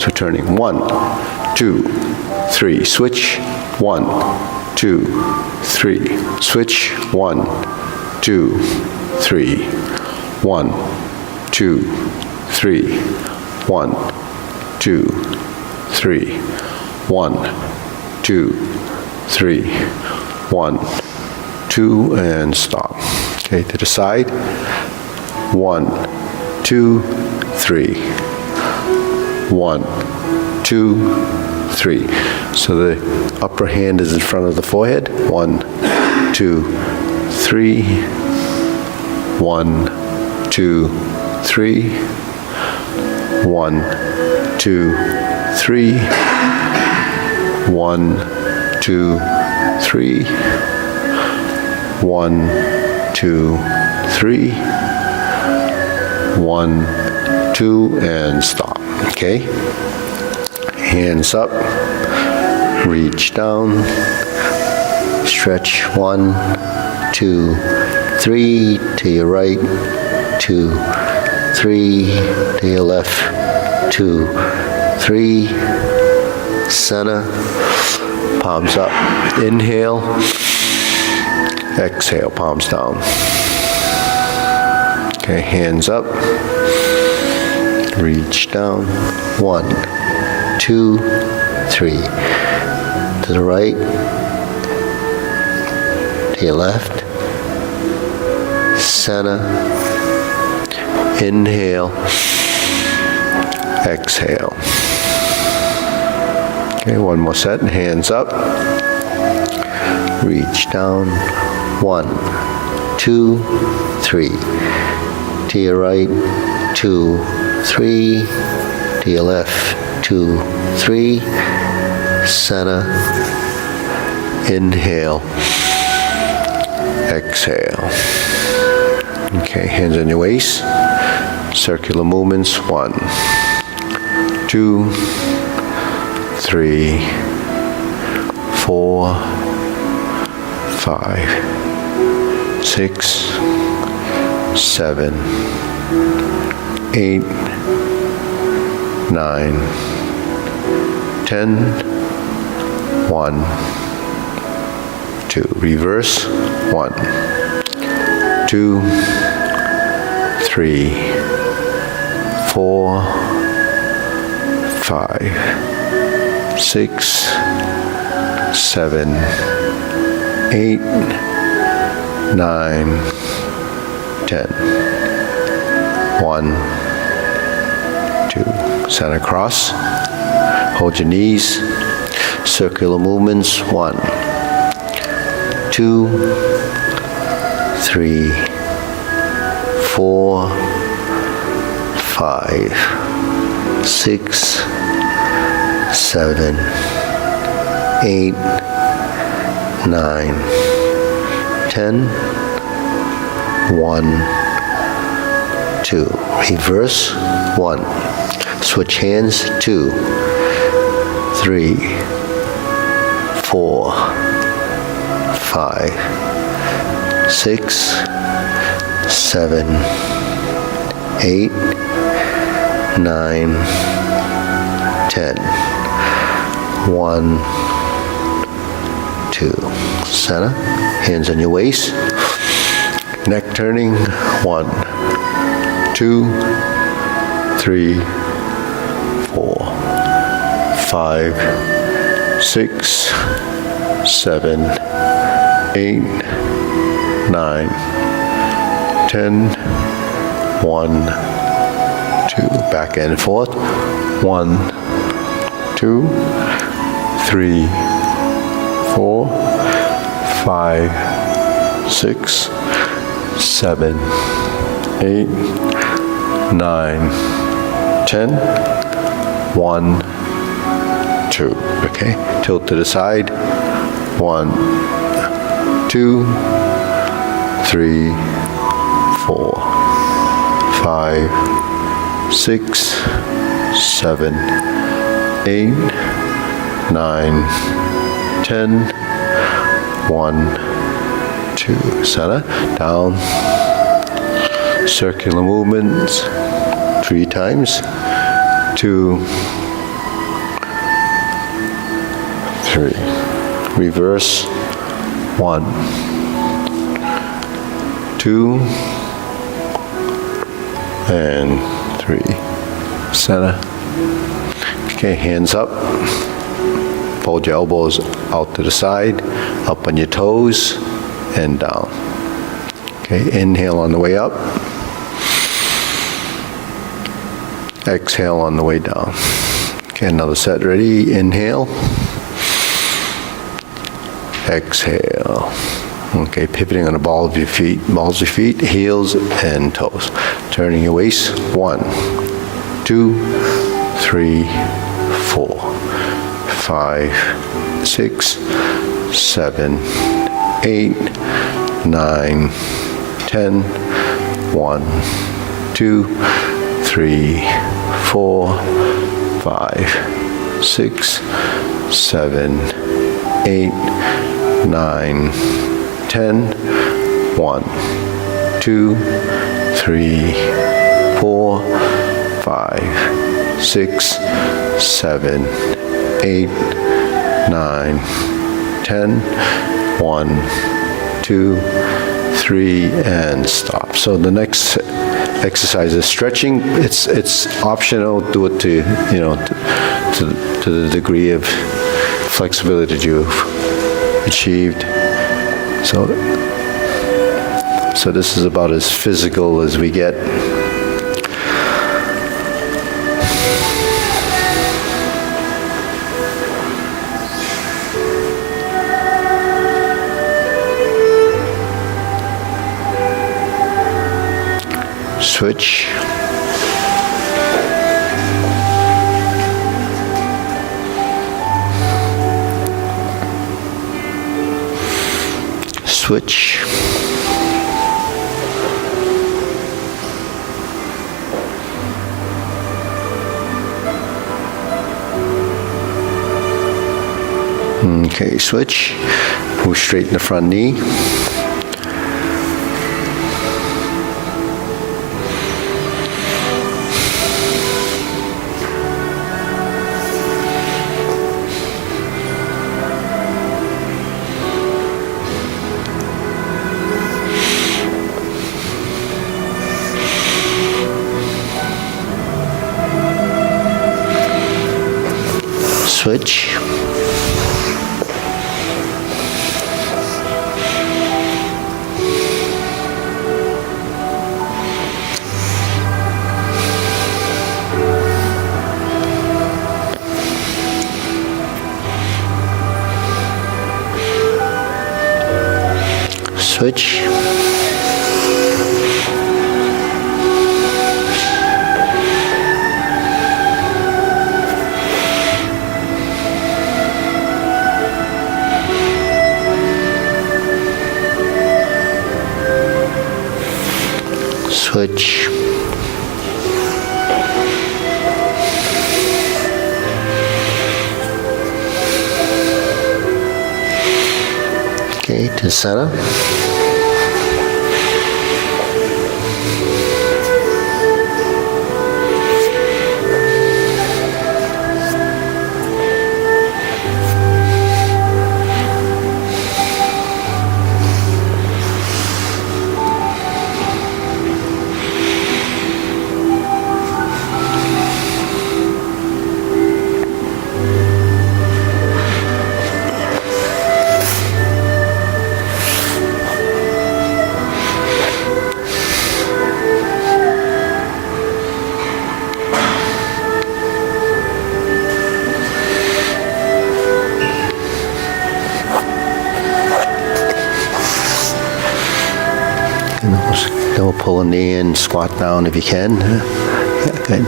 So turning 1, 2, 3, switch, 1, 2, 3, switch, 1, 2, 3, 1, 2, 3, 1, 2, 3, 1, 2, 3, 1, 2, and stop. Okay, to the side. 1, 2, 3. 1, 2, 3. So the upper hand is in front of the forehead. 1, 2, 3. 1, 2, 3. 1, 2, 3. 1, 2, 3. 1, 2, 3. 1, 2, and stop. Okay? Hands up, reach down, stretch 1, 2, 3 to your right, 2, 3 to your left, 2, 3, center, palms up, inhale, exhale, palms down. Okay, hands up, reach down, 1, 2, 3, to the right, to your left, center, inhale, exhale. Okay, one more set, hands up, reach down, 1, 2, 3, to your right, 2, 3, to your left, 2, 3, center, inhale, exhale. Okay, hands on your waist, circular movements, 1, 2, 3, 4, 5, 6, 7, 8, 9, 10, 1, 2. Reverse, 1, 2, 3, 4, 5, 6, 7, 8, 9, 10. 1, 2. Center cross. Hold your knees. Circular movements. 1, 2, 3, 4, 5, 6, 7, 8, 9, 10. 1, 2. Reverse. 1. Switch hands. 2, 3, 4, 5, 6, 7, 8, 9, 10. 1, 2. Center. Hands on your waist. Neck turning. 1, 2, 3, 4, 5, 6, 7, 8, 9, 10. 1, 2. Back and forth. 1, 2, 3, 4, 5, 6, 7, 8, 9, 10. 1, 2. Okay, tilt to the side. 1, 2, 3, 4, 5, 6, 7, 8, 9, 10. 1, 2. Center. Down. Circular movements. 3 times. 2, 3. Reverse. 1, 2, and 3. Center. Okay, hands up. Fold your elbows out to the side, up on your toes, and down. Okay, inhale on the way up. Exhale on the way down. Okay, another set. Ready? Inhale. Exhale. Okay, pivoting on the balls of your feet, heels and toes. Turning your waist. 1, 2, 3, 4, 5, 6, 7, 8, 9, 10. 1, 2, 3, 4, 5, 6, 7, 8, 9, 10. 1, 2, 3, 4, 5, 6, 7, 8, 9, 10. 1, 2, 3, and stop. So the next exercise is stretching. It's optional. Do it to the degree of flexibility that you've achieved. So this is about as physical as we get. Switch. Switch. Okay, switch. Move straight in the front knee. Switch. Switch. Switch. Okay, to center. Then we'll pull a knee in, squat down if you can. Yeah, good.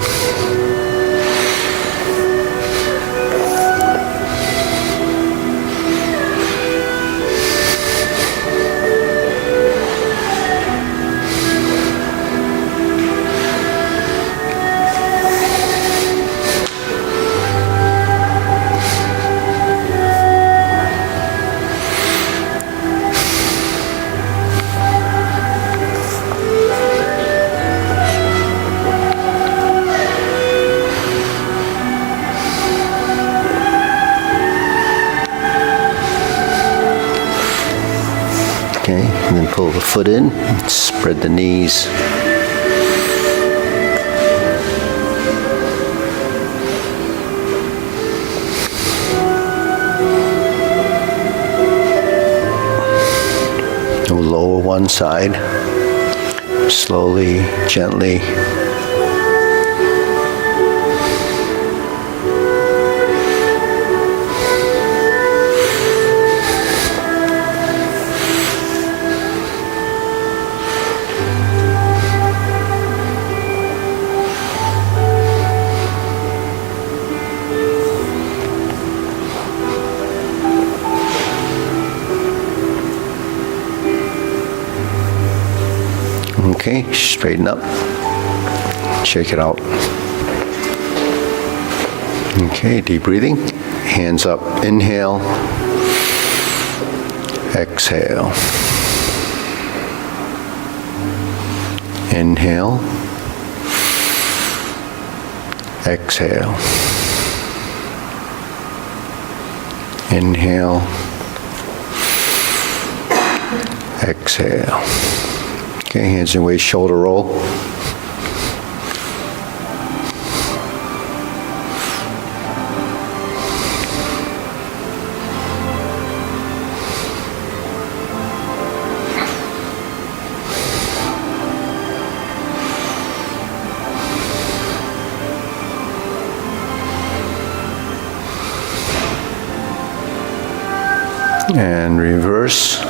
pull the foot in, spread the knees. Lower one side, slowly, gently. Okay, straighten up, shake it out. Okay, deep breathing, hands up, inhale, exhale. Inhale, exhale. Inhale, exhale. Okay, hands and waist, shoulder roll. And reverse.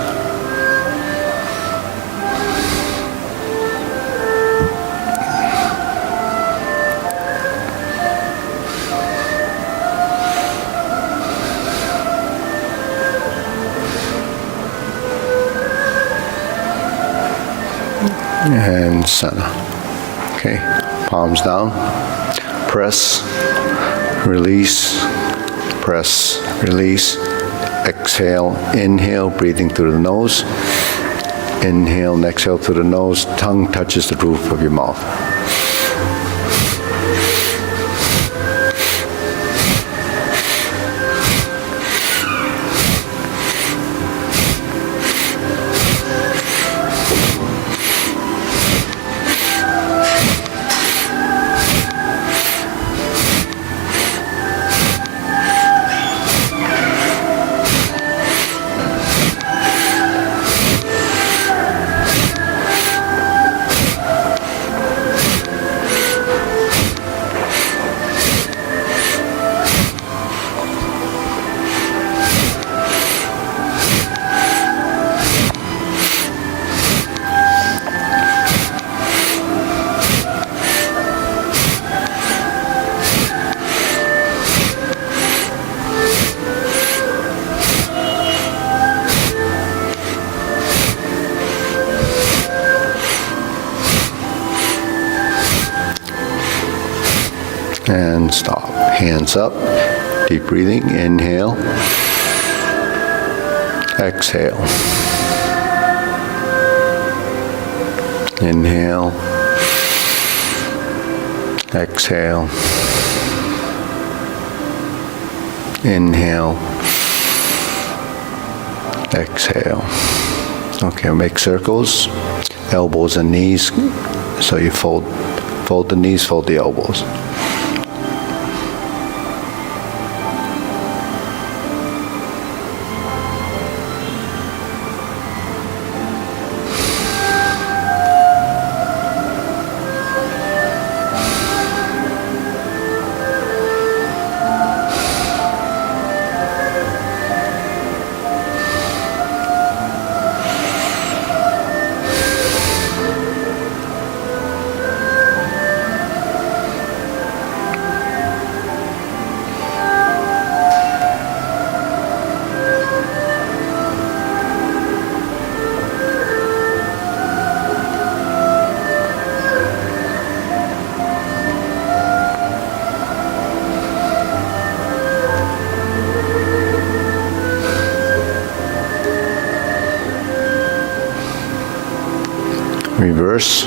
And center. Okay, palms down. Press, release, press, release. Exhale, inhale, breathing through the nose. Inhale and exhale through the nose. Tongue touches the roof of your mouth. And stop. Hands up. Deep breathing. Inhale. Exhale. Inhale. Exhale. Inhale. Exhale. Okay, make circles. Elbows and knees. So you fold the knees, fold the elbows. Reverse.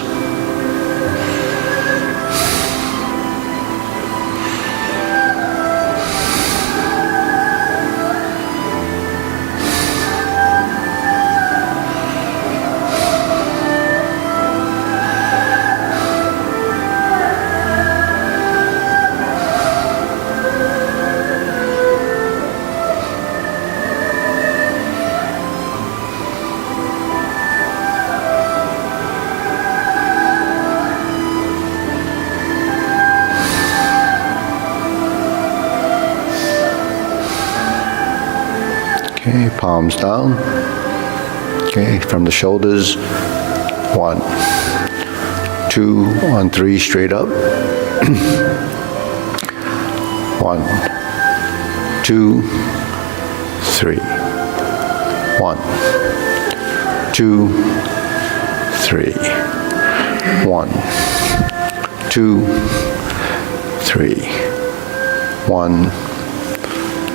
Okay, palms down. Okay, from the shoulders. 1, 2, on 3, straight up. 1, 2, 3. 1, 2, 3. 1, 2, 3. 1,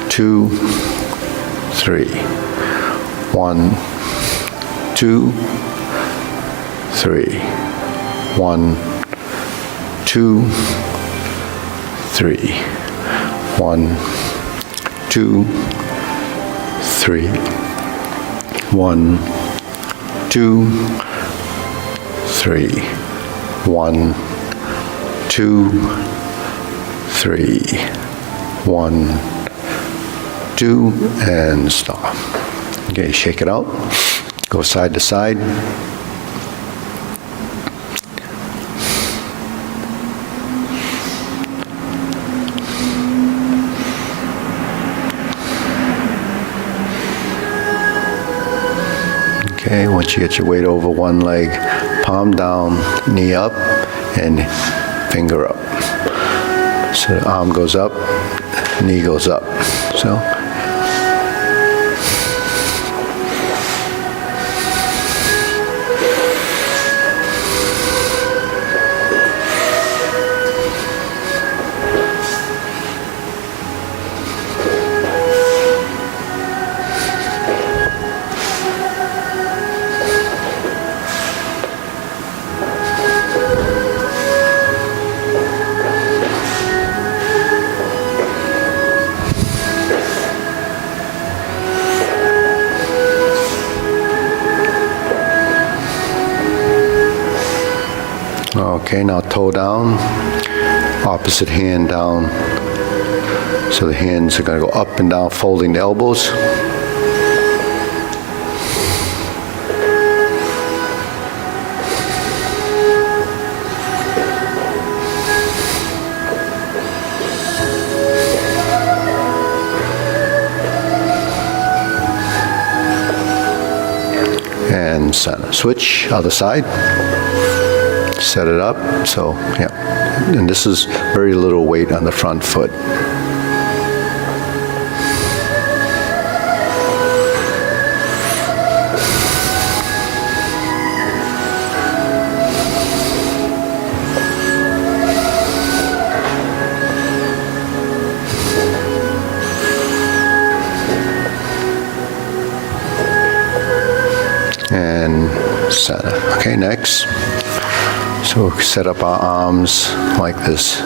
2, 3. 1, 2, 3. 1, 2, 3. 1, 2, 3. 1, 2, 3. 1, 2, 3. 1, 2, and stop. Okay, shake it out. Go side to side. Okay, once you get your weight over one leg, palm down, knee up, and finger up. So the arm goes up, knee goes up. So. Okay, now toe down, opposite hand down. So the hands are going to go up and down, folding the elbows. And center. Switch, other side. Set it up, so yeah. And this is very little weight on the front foot. And center. Okay, next. So we'll set up our arms like this.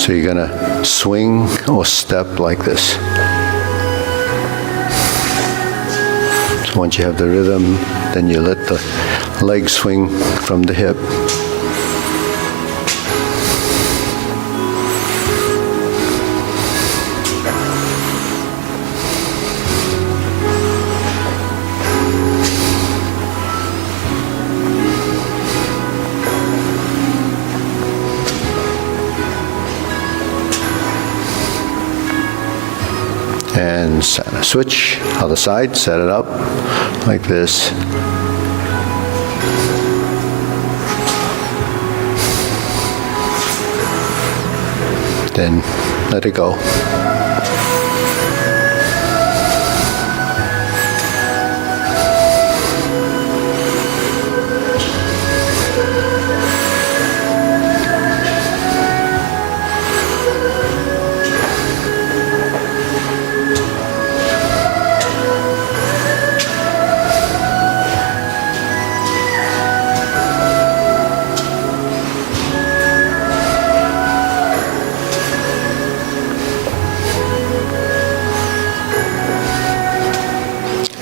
So you're gonna swing or step like this. So once you have the rhythm, then you let the leg swing from the hip. And center. Switch, other side, set it up like this. Then let it go.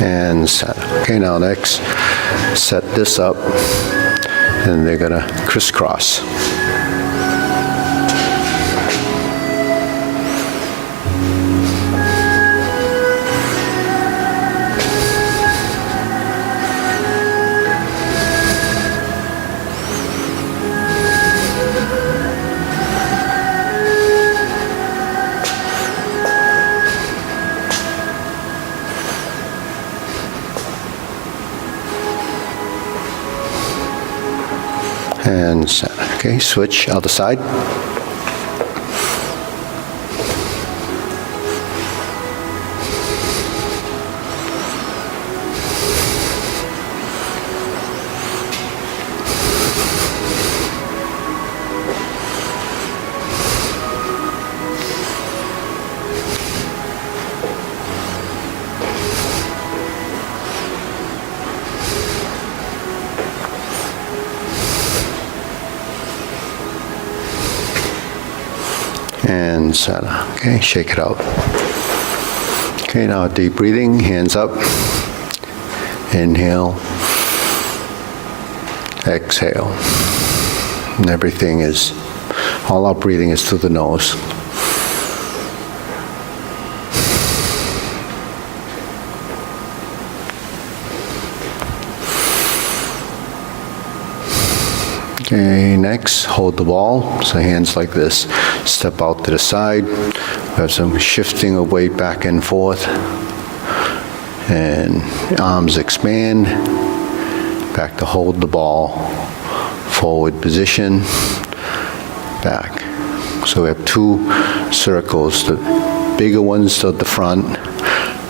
And center. Okay, now next, set this up, and they're gonna crisscross. and center. Okay, switch other side. And center. Okay, shake it out. Okay, now deep breathing, hands up. Inhale. Exhale. And everything is, all our breathing is through the nose. Okay, next, hold the ball. So hands like this. Step out to the side. We have some shifting of weight back and forth. And arms expand. Back to hold the ball. Forward position. Back. So we have two circles. The bigger ones at the front.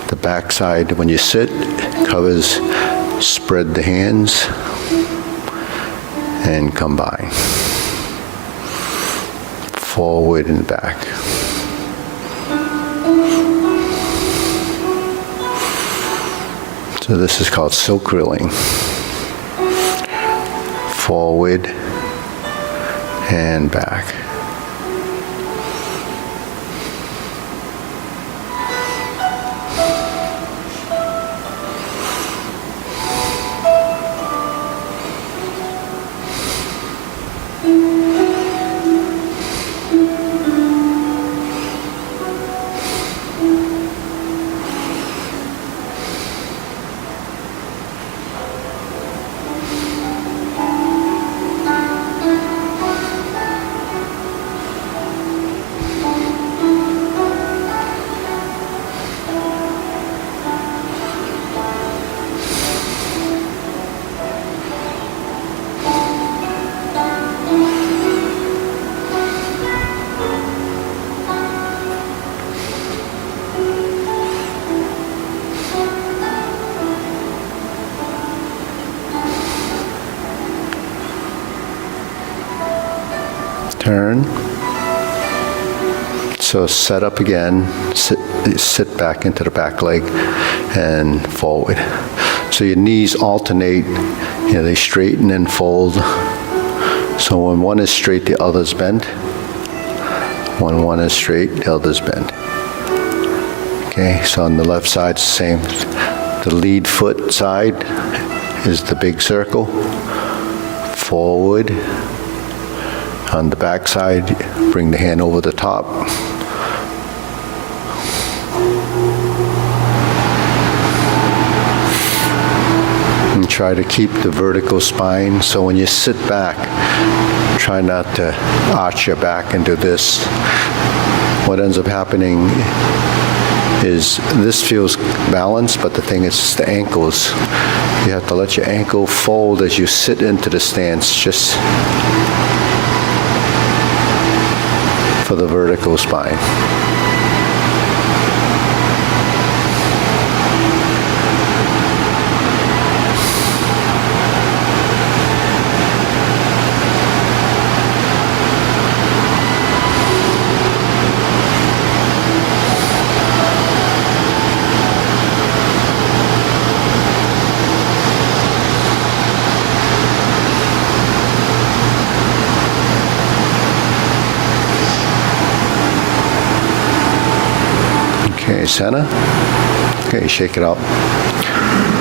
The back side, when you sit, covers, spread the hands. And combine. Forward and back. So this is called silk reeling. Forward and back. Turn. So set up again, sit back into the back leg and forward. So your knees alternate, they straighten and fold. So when one is straight, the other's bent. When one is straight, the other's bent. Okay, so on the left side, same. The lead foot side is the big circle. Forward. On the back side, bring the hand over the top. And try to keep the vertical spine. So when you sit back, try not to arch your back and do this. What ends up happening is this feels balanced, but the thing is the ankles. You have to let your ankle fold as you sit into the stance, just for the vertical spine. Okay, center. Okay, shake it out.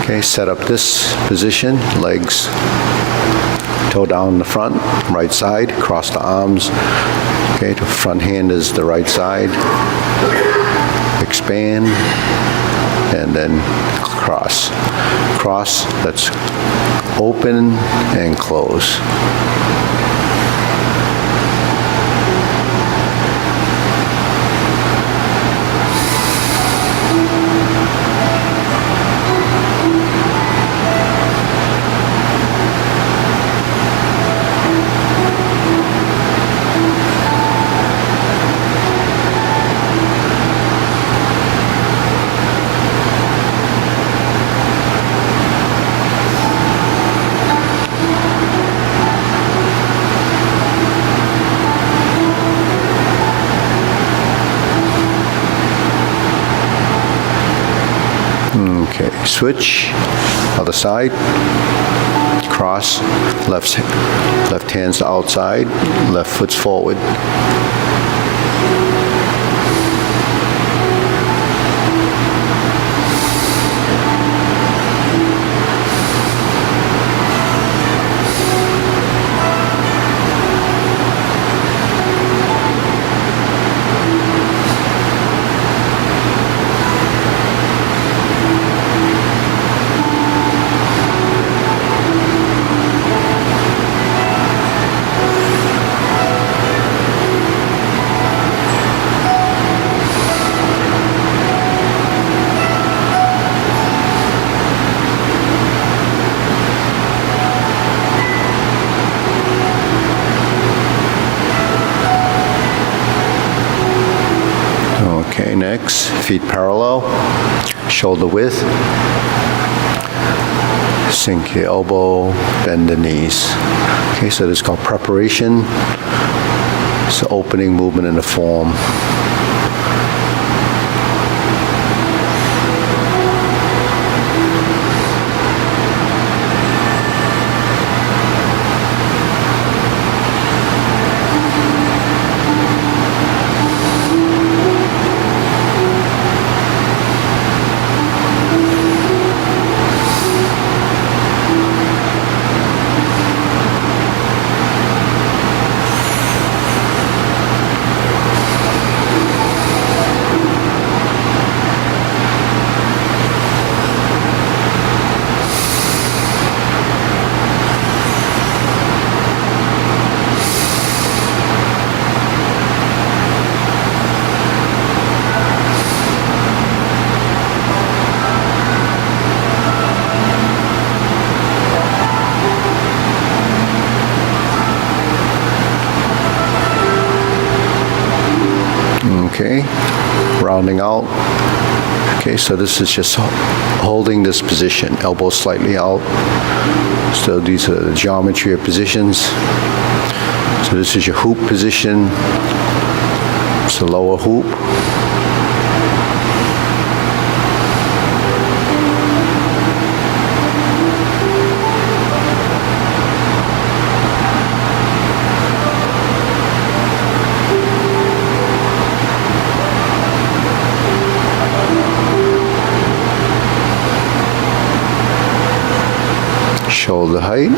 Okay, set up this position, legs, toe down in the front, right side, cross the arms. Okay, the front hand is the right side. Expand, and then cross. Cross, that's open and close. Okay, switch, other side, cross, left hand's outside, left foot's forward. Okay, next, feet parallel, shoulder width. Sink your elbow, bend the knees. Okay, so this is called preparation. It's the opening movement in the form. Okay, rounding out. Okay, so this is just holding this position, elbow slightly out. So these are the geometry of positions. So this is your hoop position. It's the lower hoop. Shoulder height.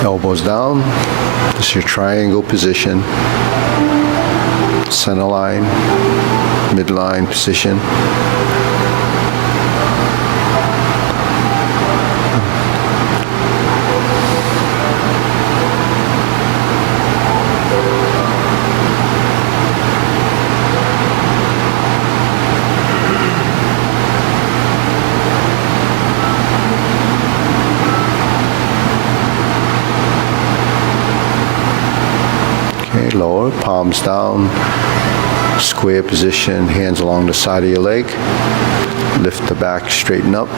Elbows down. This is your triangle position. Center line, midline position. Okay, lower, palms down, square position, hands along the side of your leg. Lift the back, straighten up.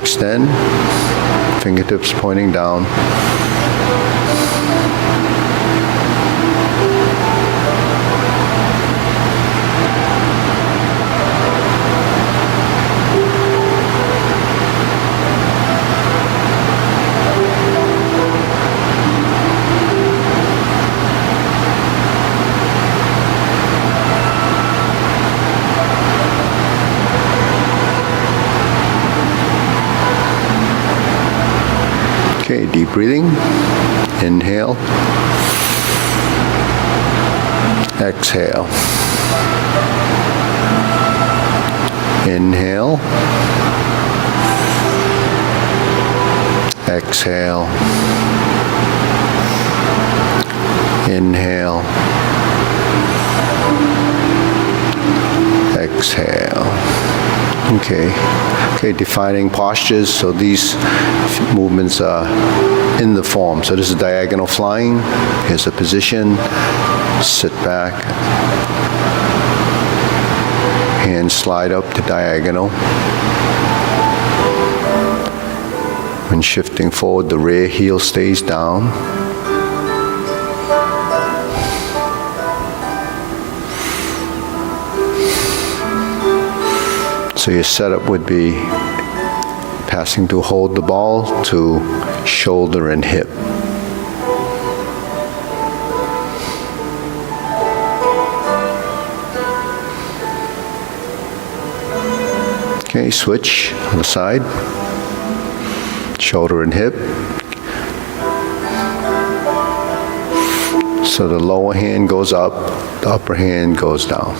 Extend, fingertips pointing down. Okay, deep breathing. Inhale. Exhale. Inhale. Exhale. Inhale. Exhale. Okay, defining postures. So these movements are in the form. So this is diagonal flying. Here's a position. Sit back. Hands slide up to diagonal. When shifting forward, the rear heel stays down. So your setup would be passing to hold the ball to shoulder and hip. Okay, switch on the side, shoulder and hip. So the lower hand goes up, the upper hand goes down.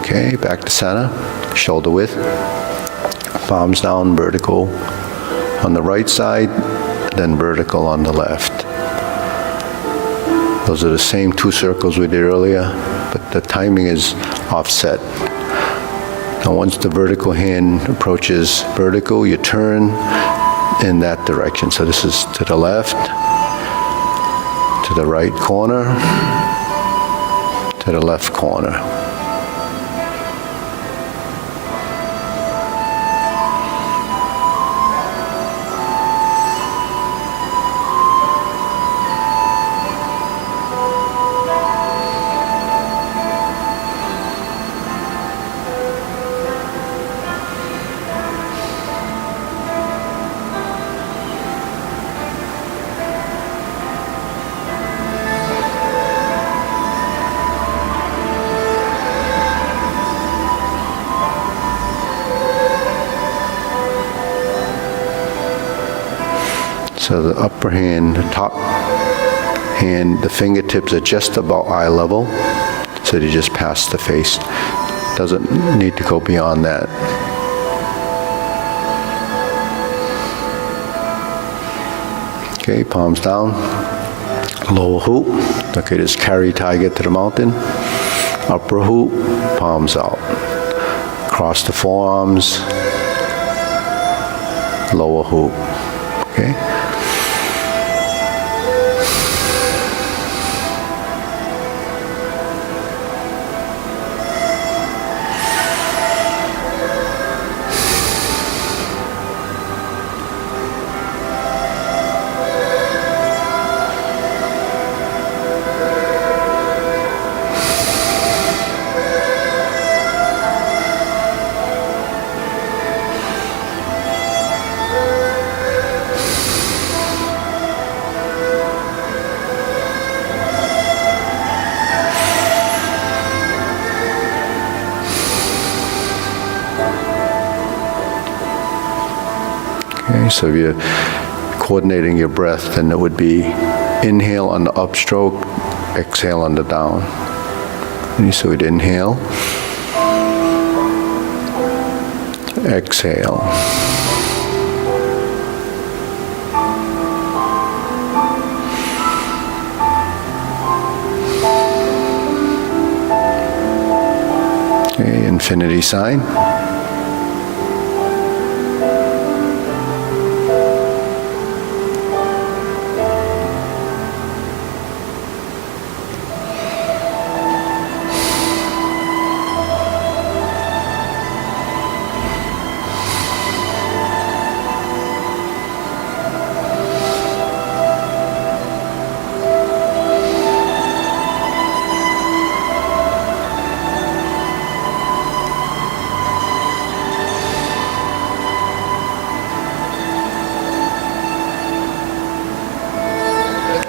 Okay, back to center, shoulder width, palms down, vertical on the right side, then vertical on the left. Those are the same two circles we did earlier, but the timing is offset. Now once the vertical hand approaches vertical, you turn in that direction. So this is to the left, to the right corner, to the left corner. So the upper hand, the top hand, the fingertips are just about eye level. So you just pass the face. Doesn't need to go beyond that. Okay, palms down. Lower hoop. Okay, just carry tiger to the mountain. Upper hoop, palms out. Cross the forearms. Lower hoop. Okay. Okay, so if you're coordinating your breath, then it would be inhale on the upstroke, exhale on the down. And so we'd inhale, exhale, infinity sign.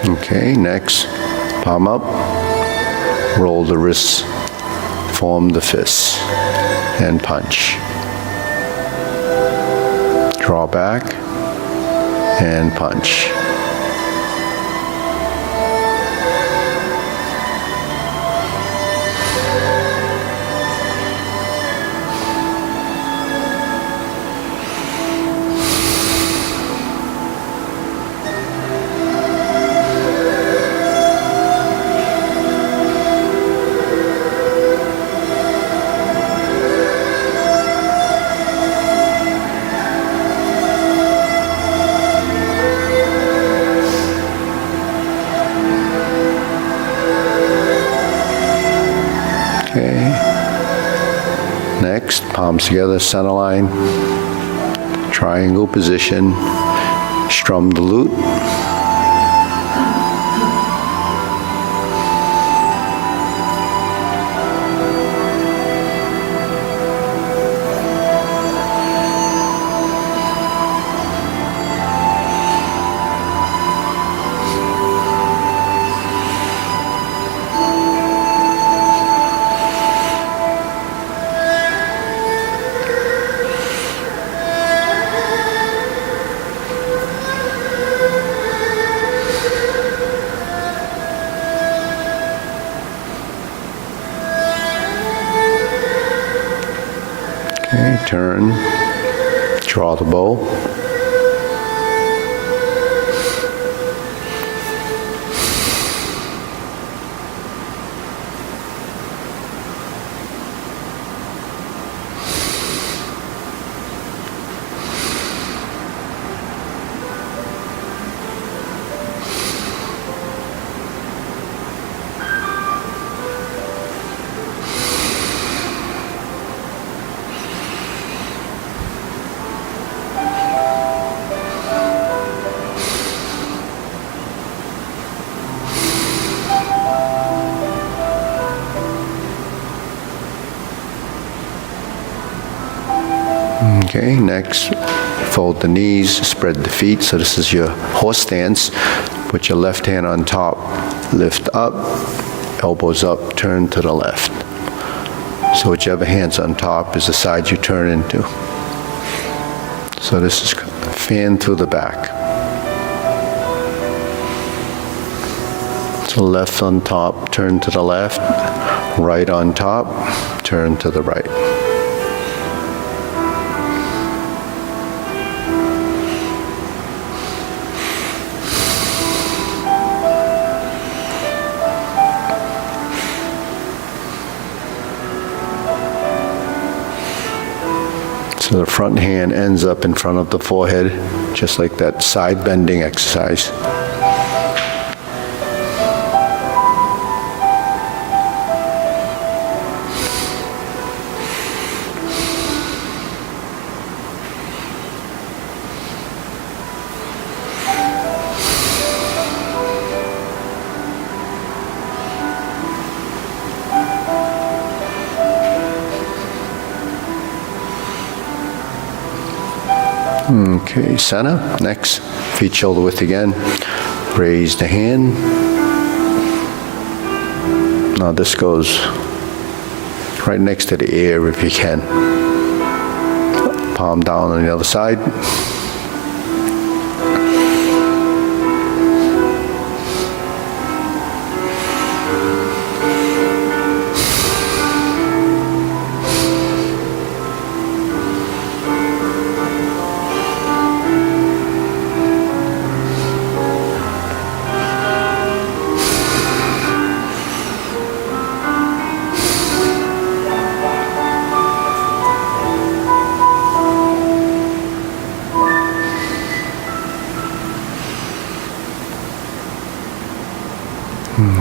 Okay, next, palm up, roll the wrists, form the fists, and punch. Draw back, and punch. Okay. Next, palms together, center line, triangle position, strum the lute. Okay, turn, draw the bow. Okay, next, fold the knees, spread the feet. So this is your horse stance. Put your left hand on top, lift up, elbows up, turn to the left. So whichever hand's on top is the side you turn into. So this is fan through the back. So left on top, turn to the left, right on top, turn to the right. So the front hand ends up in front of the forehead, just like that side bending exercise. Okay, center. Next, feet shoulder width again. Raise the hand. Now this goes right next to the ear if you can. Palm down on the other side.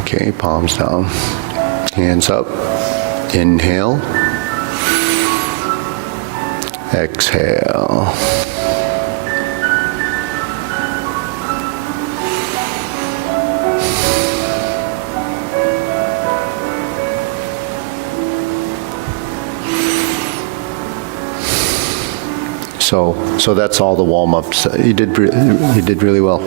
Okay, palms down, hands up. Inhale, exhale. So that's all the warm-ups. You did really well.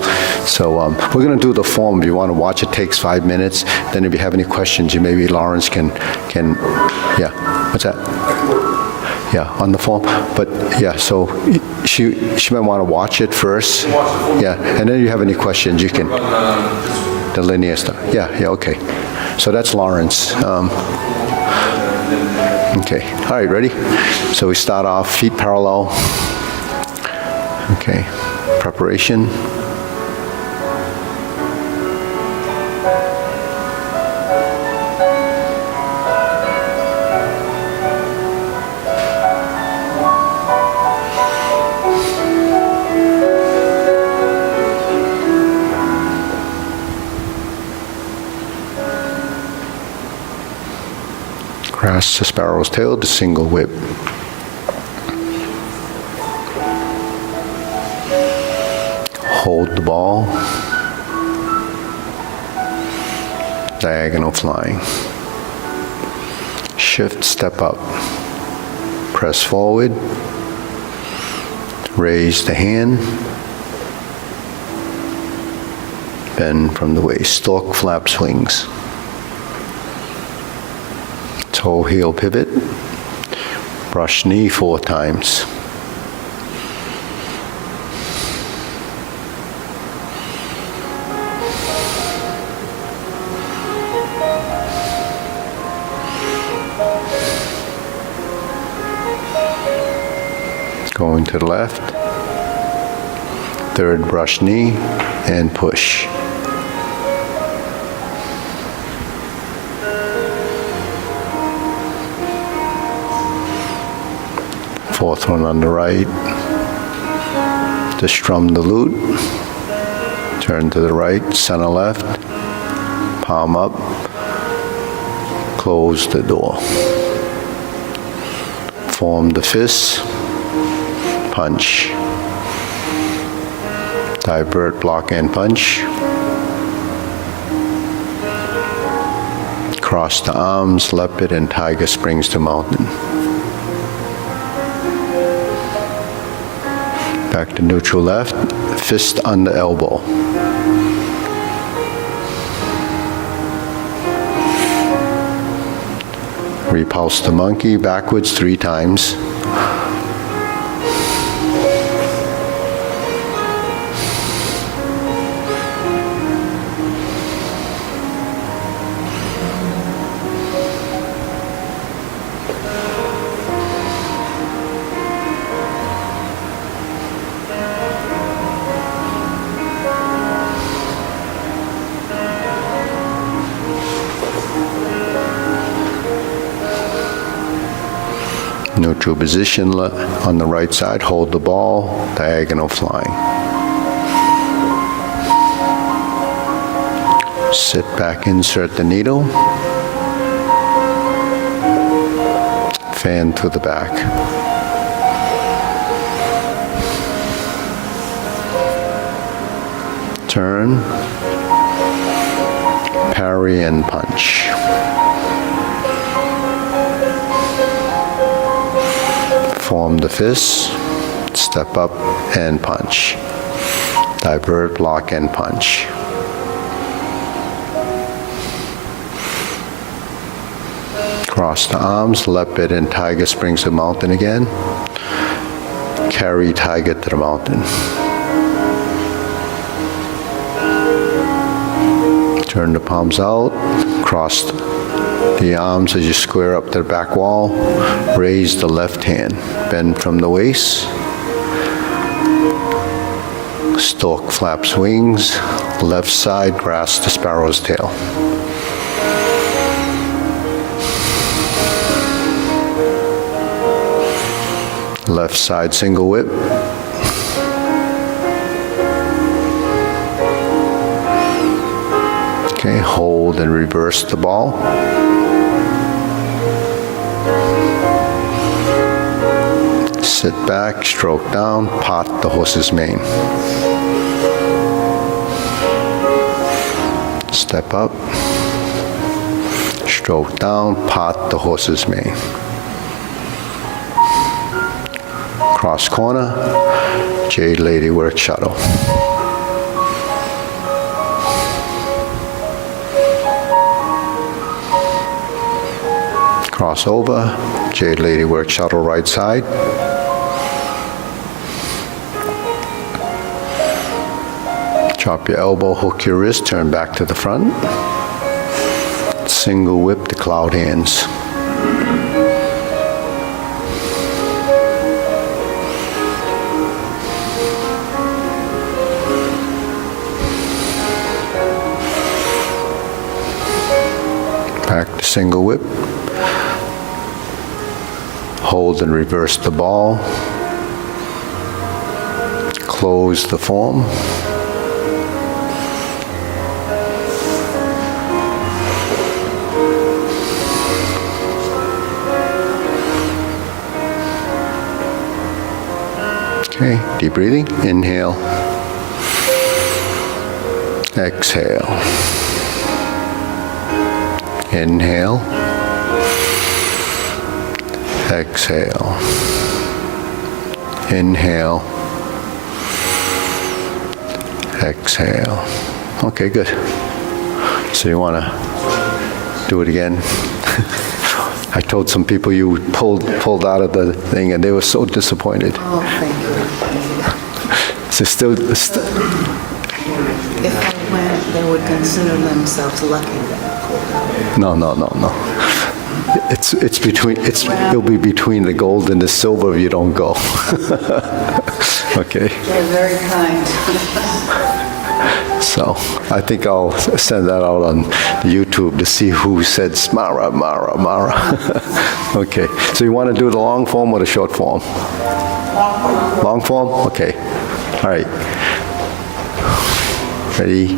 So we're going to do the form. If you want to watch, it takes 5 minutes. Then if you have any questions, maybe Lawrence can. Yeah. What's that? Yeah, on the form. But yeah, so she might want to watch it first. Yeah, and then if you have any questions, you can. The linear stuff. Yeah. Okay. So that's Lawrence. Okay, all right, ready? So we start off, feet parallel. Okay, preparation. Grasp the sparrow's tail to single whip. Hold the ball. Diagonal flying. Shift, step up. Press forward. Raise the hand. Bend from the waist. Stalk, flaps, wings. Toe heel pivot, brush knee 4 times. Going to the left, 3rd brush knee and push. Fourth one on the right. Just strum the lute. Turn to the right, center left. Palm up. Close the door. Form the fist. Punch. Divert, block, and punch. Cross the arms, leopard, and tiger springs to mountain. Back to neutral left, fist under elbow. Repulse the monkey backwards 3 times. Neutral position on the right side, hold the ball, diagonal flying. Sit back, insert the needle. Fan to the back. Turn, parry and punch. Form the fist, step up and punch. Divert, block, and punch. Cross the arms, leopard and tiger springs to mountain again. Carry tiger to the mountain. Turn the palms out, cross the arms as you square up to the back wall. Raise the left hand, bend from the waist. Stork flaps wings, left side grasp the sparrow's tail. Left side single whip. Okay, hold and reverse the ball. Sit back, stroke down, part the horse's mane. Step up, stroke down, part the horse's mane. Cross corner, Jade Lady work shuttle. Cross over, Jade Lady work shuttle right side. Drop your elbow, hook your wrist, turn back to the front. Single whip the cloud hands. Back to single whip. Hold and reverse the ball. Close the form. Okay, deep breathing. Inhale. Exhale. Inhale. Exhale. Inhale. Exhale. Okay, good. So you want to do it again? I told some people you pulled out of the thing, and they were so disappointed. Oh, thank you. So still If I went, they would consider themselves lucky that I pulled out. no. It's between. It'll be between the gold and the silver if you don't go. Okay. They're very kind. So I think I'll send that out on YouTube to see who said Smara, Mara, Mara. Okay. So you want to do the long form or the short form? Long form? Okay. All right. Ready?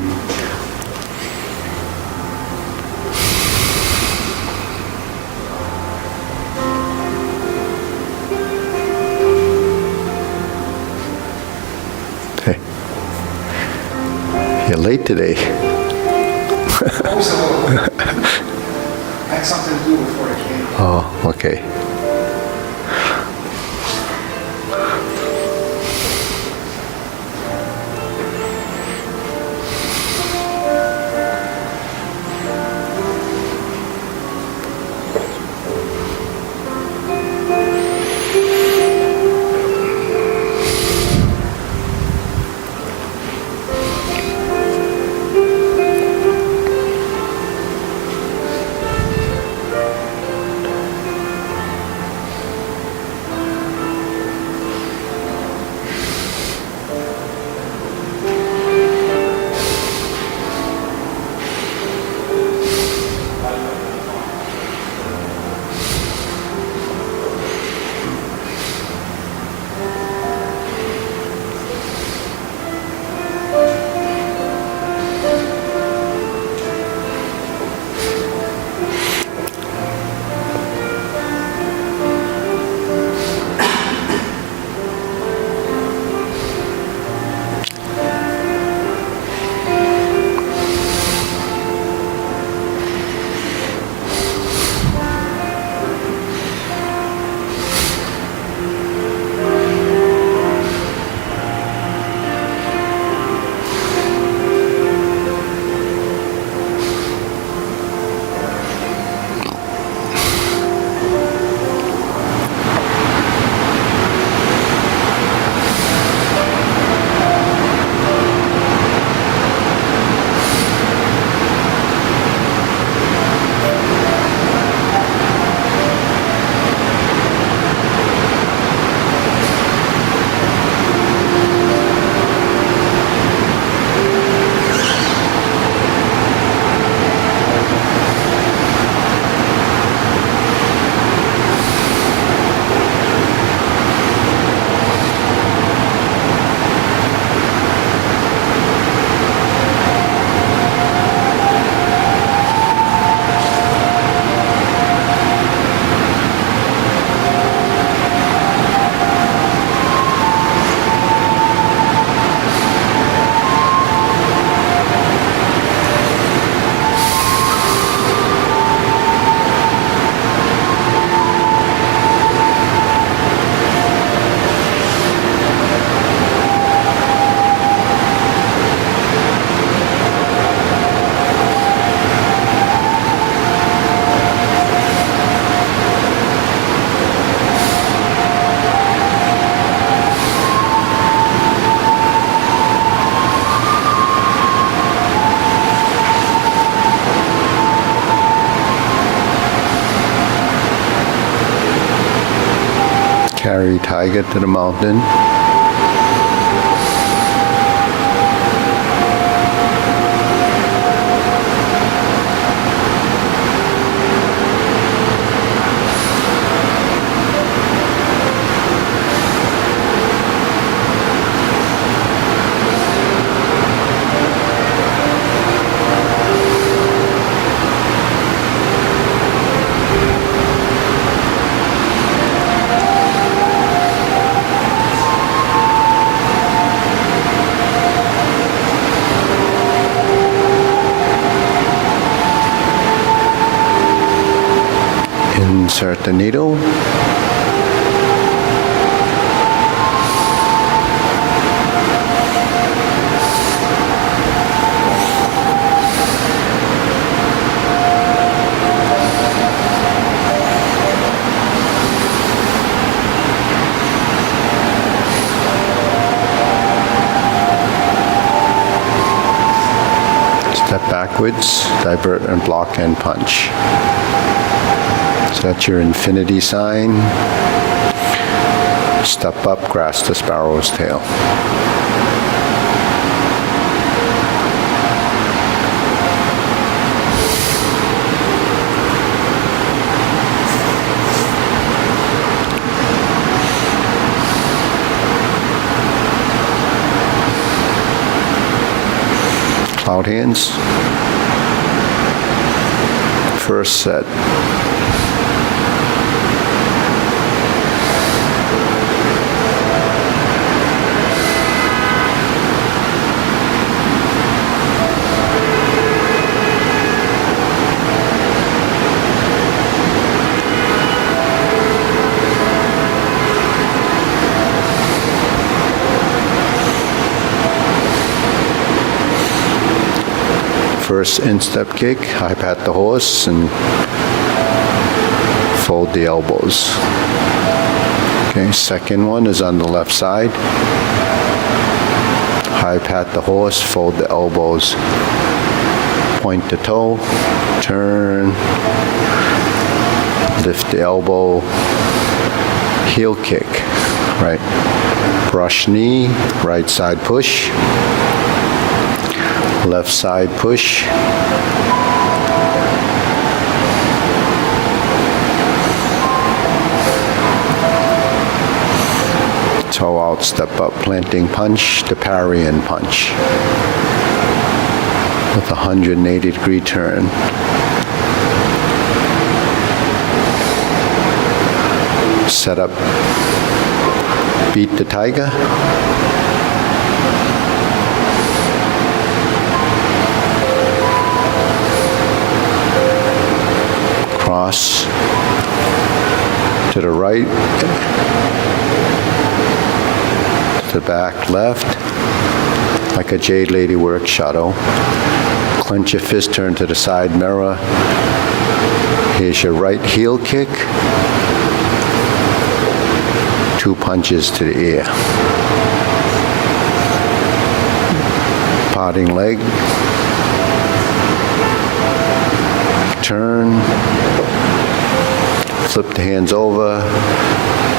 Okay. You're late today. I had something to do before I came. Oh, okay. tiger to the mountain. Insert the needle. Step backwards, divert and block and punch. So that's your infinity sign. Step up, grasp the sparrow's tail. Cloud hands. First set. First instep kick, high pat the horse and fold the elbows. Okay, second one is on the left side. High pat the horse, fold the elbows, point the toe, turn, lift the elbow, heel kick, right? Brush knee, right side push. Left side push. Toe out, step up, planting punch to parry and punch. With a 180-degree turn. Set up, beat the tiger. Cross to the right, to the back left, like a Jade Lady work shadow. Clench your fist, turn to the side mirror. Here's your right heel kick. 2 punches to the ear. Parting leg. Turn, flip the hands over,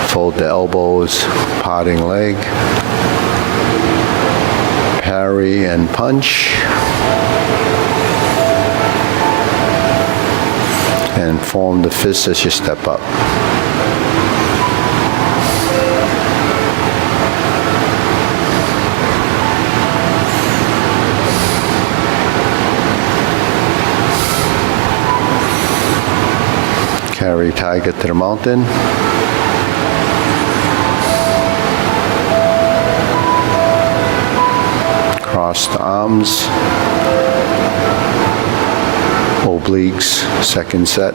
fold the elbows, parting leg, parry and punch, and form the fist as you step up. Carry tiger to the mountain. Cross the arms. Obliques, second set.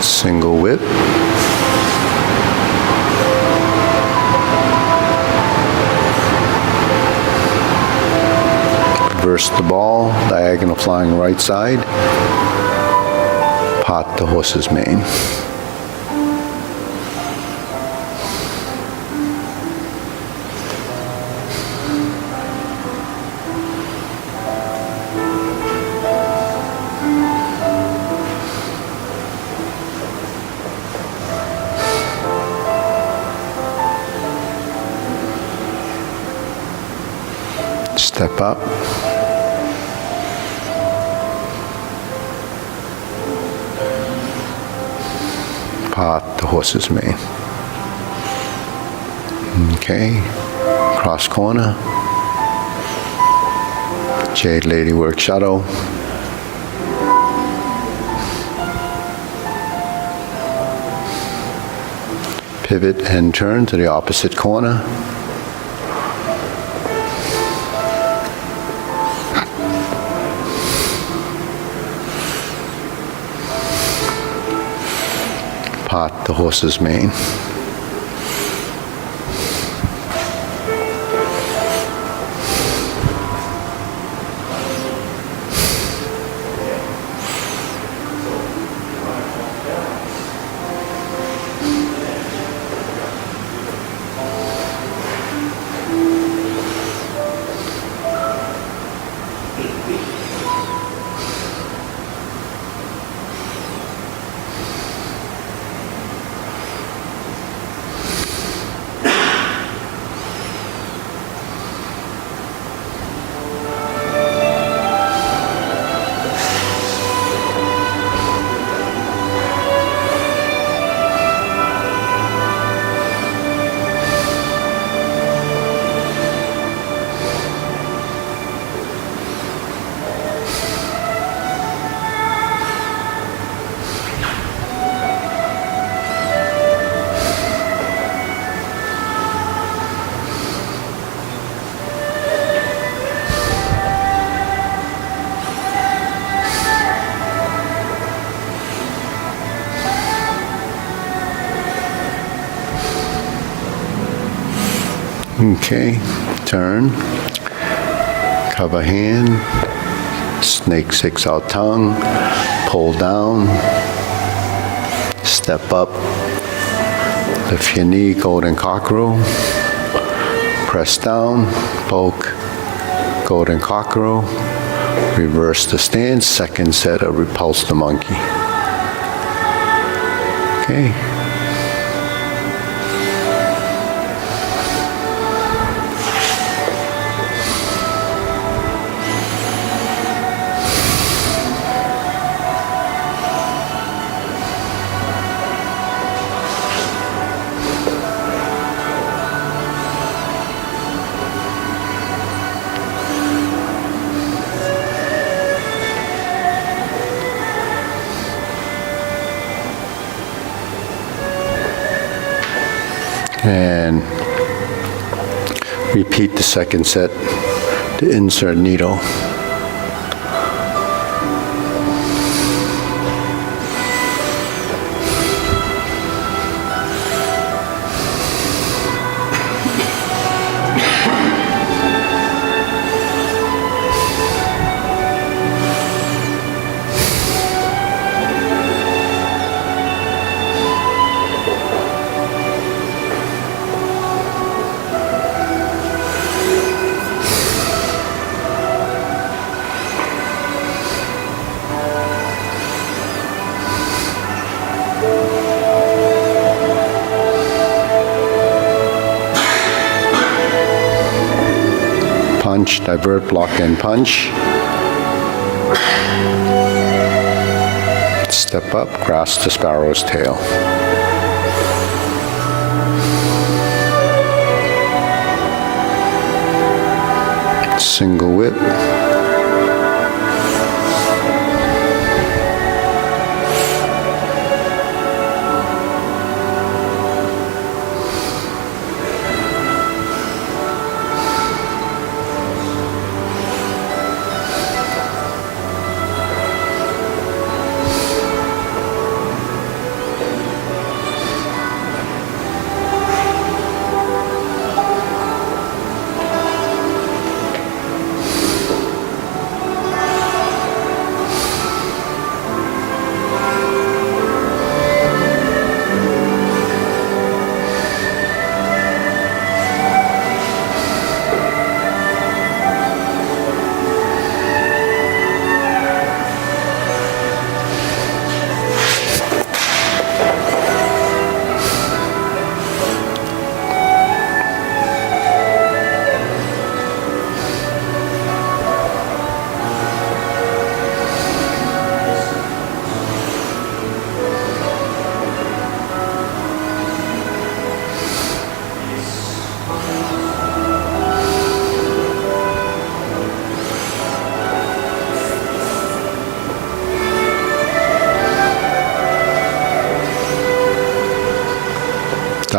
Single whip. Reverse the ball, diagonal flying right side. Pot the horse's mane. Step up. Pot the horse's mane. Okay. Cross corner. Jade Lady work shadow. Pivot and turn to the opposite corner. Pot the horse's mane. Okay, turn, cover hand, snake six out tongue, pull down, step up, lift your knee, golden cockerel, press down, poke, golden cockerel, reverse the stance, second set of repulse the monkey. Okay. And repeat the second set to insert needle. Punch, divert, block, and punch. Step up, grasp the sparrow's tail. Single whip.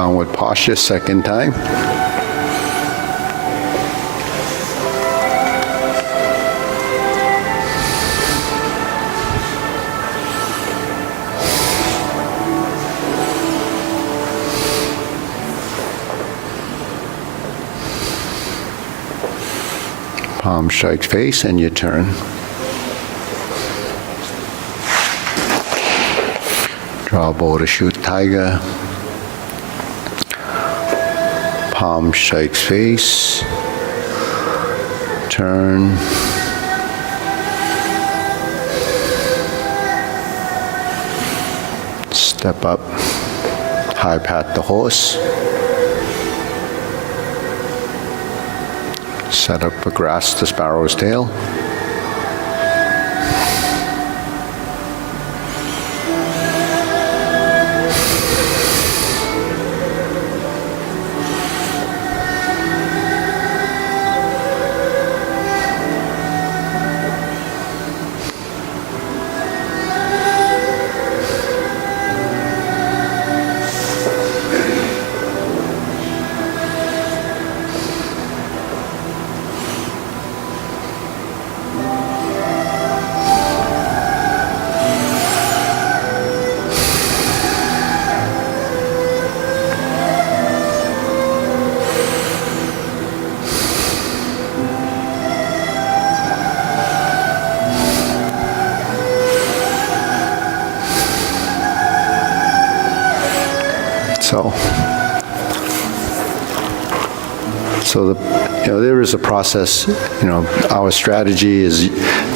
Downward posture, second time. Palm strikes face and you turn. Draw bow to shoot tiger. Palm strikes face. Turn. Step up. High pat the horse. Set up for grass the sparrow's tail. So there is a process. Our strategy is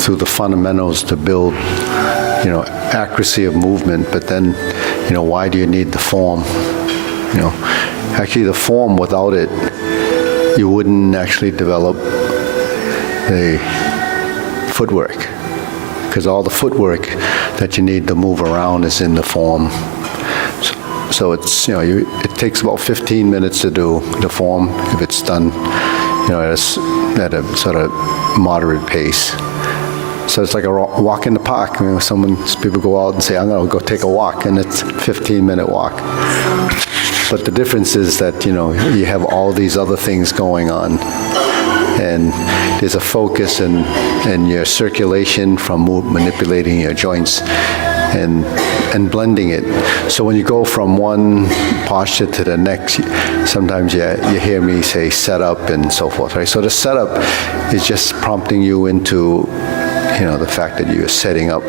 through the fundamentals to build, accuracy of movement. But then, why do you need the form? Actually, the form, without it, you wouldn't actually develop the footwork, because all the footwork that you need to move around is in the form. So it's, it takes about 15 minutes to do the form if it's done, at a sort of moderate pace. So it's like a walk in the park. People go out and say, I'm going to go take a walk, and it's a 15-minute walk. But the difference is that, you have all these other things going on. And there's a focus in your circulation from manipulating your joints and blending it. So when you go from one posture to the next, sometimes you hear me say set up and so forth, right? So the setup is just prompting you into, the fact that you're setting up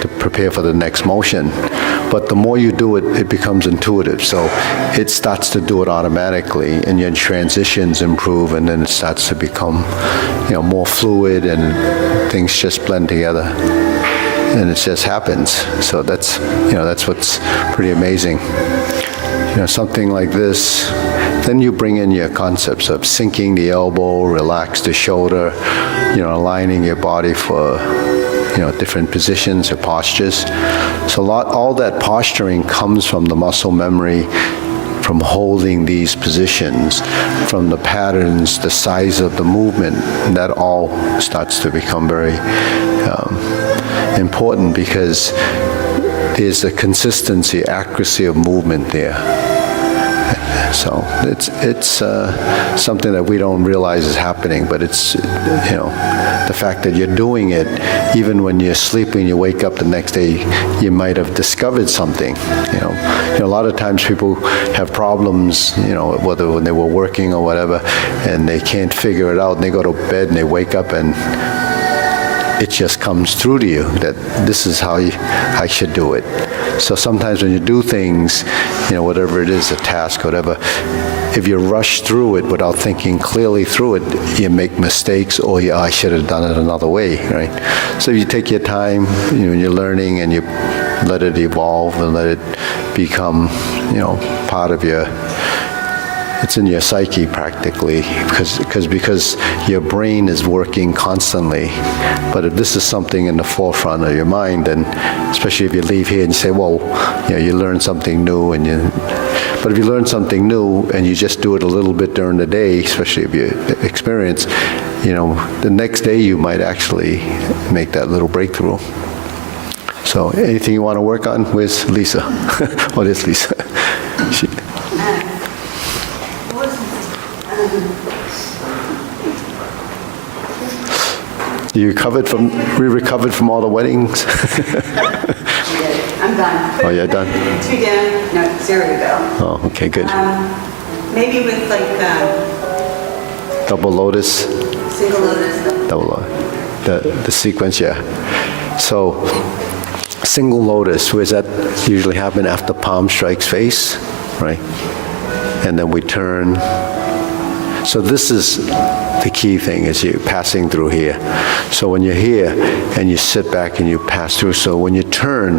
to prepare for the next motion. But the more you do it, it becomes intuitive. So it starts to do it automatically, and your transitions improve, and then it starts to become, more fluid, and things just blend together. And it just happens. So that's what's pretty amazing. Something like this, then you bring in your concepts of sinking the elbow, relax the shoulder, aligning your body for, different positions or postures. So all that posturing comes from the muscle memory, from holding these positions, from the patterns, the size of the movement. And that all starts to become very important, because there's a consistency, accuracy of movement there. So it's something that we don't realize is happening, but it's, the fact that you're doing it, even when you're sleeping, you wake up the next day, you might have discovered something. A lot of times people have problems, whether when they were working or whatever, and they can't figure it out, and they go to bed and they wake up and it just comes through to you that this is how I should do it. So sometimes when you do things, whatever it is, a task, whatever, if you rush through it without thinking clearly through it, you make mistakes, or I should have done it another way, right? So you take your time, when you're learning, and you let it evolve and let it become, part of your, it's in your psyche practically, because your brain is working constantly. But if this is something in the forefront of your mind, and especially if you leave here and you say, well, you learn something new, but if you learn something new and you just do it a little bit during the day, especially if you experience, the next day you might actually make that little breakthrough. So anything you want to work on? Where's Lisa? What is Lisa? We recovered from all the weddings? I'm done. Oh, you're done? 2 down, no, 0 to go. Oh, okay, good. Maybe with like Double lotus, single lotus. double lotus. The sequence, yeah. So, single lotus, where's that usually happen after palm strikes face, right? And then we turn. So this is the key thing, is you passing through here. So when you're here and you sit back and you pass through, so when you turn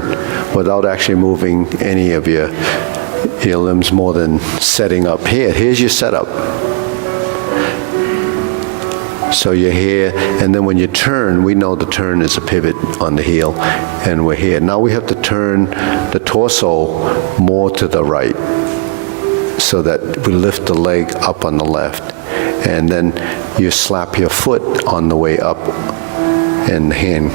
without actually moving any of your limbs more than setting up here, here's your setup. So you're here, and then when you turn, we know the turn is a pivot on the heel, and we're here. Now we have to turn the torso more to the right, so that we lift the leg up on the left. And then you slap your foot on the way up and the hand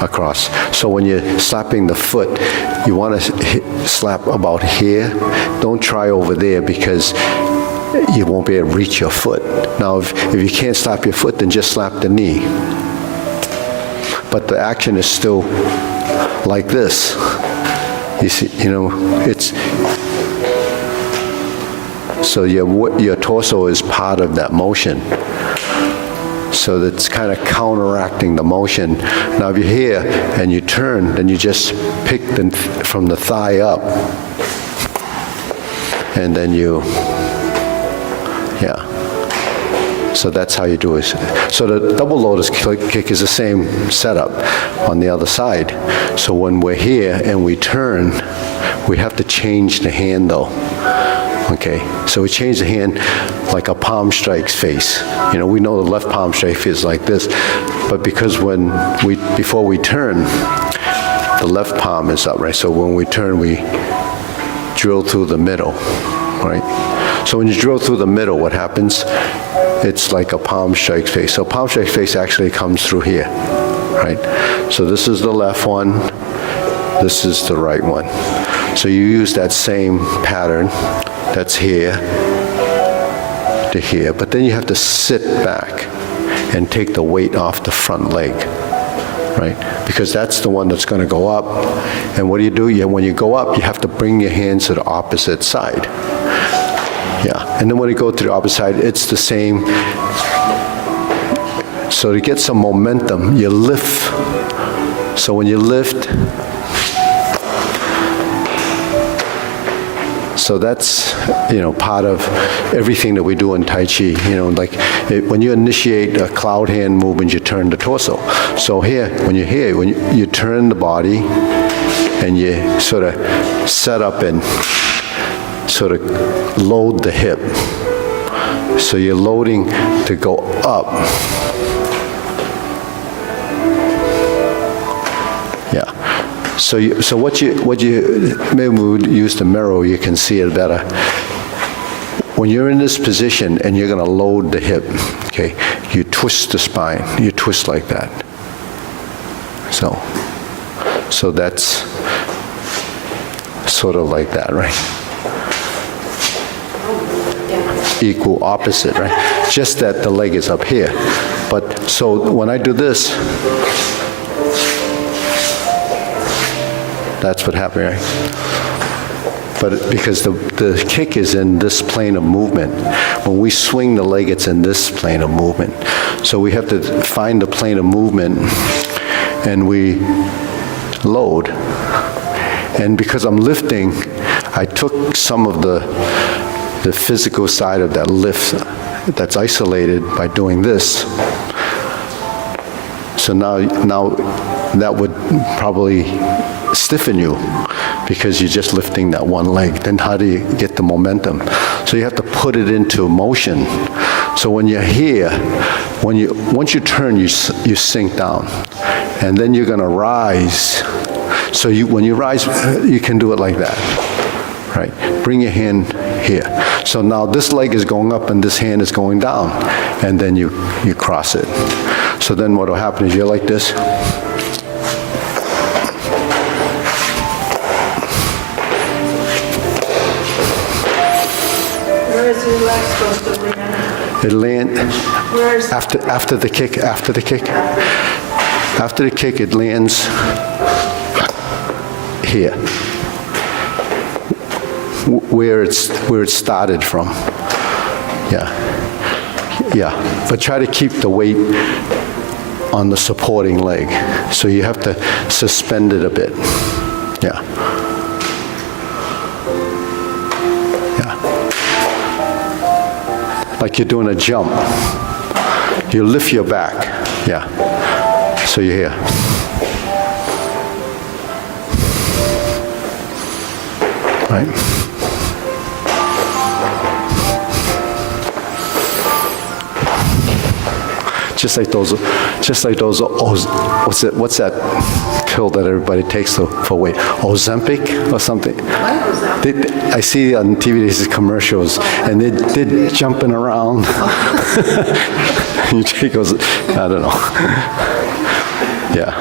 across. So when you're slapping the foot, you want to slap about here. Don't try over there, because you won't be able to reach your foot. Now, if you can't slap your foot, then just slap the knee. But the action is still like this. You see, it's... So your torso is part of that motion. So that's kind of counteracting the motion. Now, if you're here and you turn, then you just pick from the thigh up. And then so that's how you do it. So the double lotus kick is the same setup on the other side. So when we're here and we turn, we have to change the hand though. Okay, so we change the hand like a palm strikes face. We know the left palm strike is like this, but because before we turn, the left palm is up, right? So when we turn, we drill through the middle, right? So when you drill through the middle, what happens? It's like a palm strike face. So palm strike face actually comes through here, right? So this is the left one, this is the right one. So you use that same pattern. That's here to here, but then you have to sit back and take the weight off the front leg, right? Because that's the one that's going to go up. And what do? When you go up, you have to bring your hands to the opposite side. Yeah, and then when you go to the opposite side, it's the same. So to get some momentum, you lift. So when you lift, so that's, part of everything that we do in Tai Chi. When you initiate a cloud hand movement, you turn the torso. So here, when you turn the body and you sort of set up and sort of load the hip. So you're loading to go up. Yeah. So what you maybe we would use the mirror, you can see it better. When you're in this position and you're going to load the hip, okay, you twist the spine. You twist like that. So that's sort of like that, right? Equal opposite, right? Just that the leg is up here. But so when I do this, that's what happened, right? But because the kick is in this plane of movement, when we swing the leg, it's in this plane of movement. So we have to find the plane of movement, and we load. And because I'm lifting, I took some of the physical side of that lift that's isolated by doing this. So now that would probably stiffen you because you're just lifting that one leg. Then how do you get the momentum? So you have to put it into motion. So when you're here, once you turn, you sink down, and then you're going to rise. So when you rise, you can do it like that, right? Bring your hand here. So now this leg is going up and this hand is going down, and then you cross it. So then what will happen is you're like this. Where is your leg supposed to land? It land Where's After the kick, After the kick, it lands here, where it started from. Yeah, but try to keep the weight on the supporting leg. So you have to suspend it a bit. Yeah. Like you're doing a jump. You lift your back. Yeah. So you're here. Right. Just like those, what's that pill that everybody takes for weight? Ozempic or something? I see on TV these commercials, and they're jumping around. You take those, I don't know. Yeah.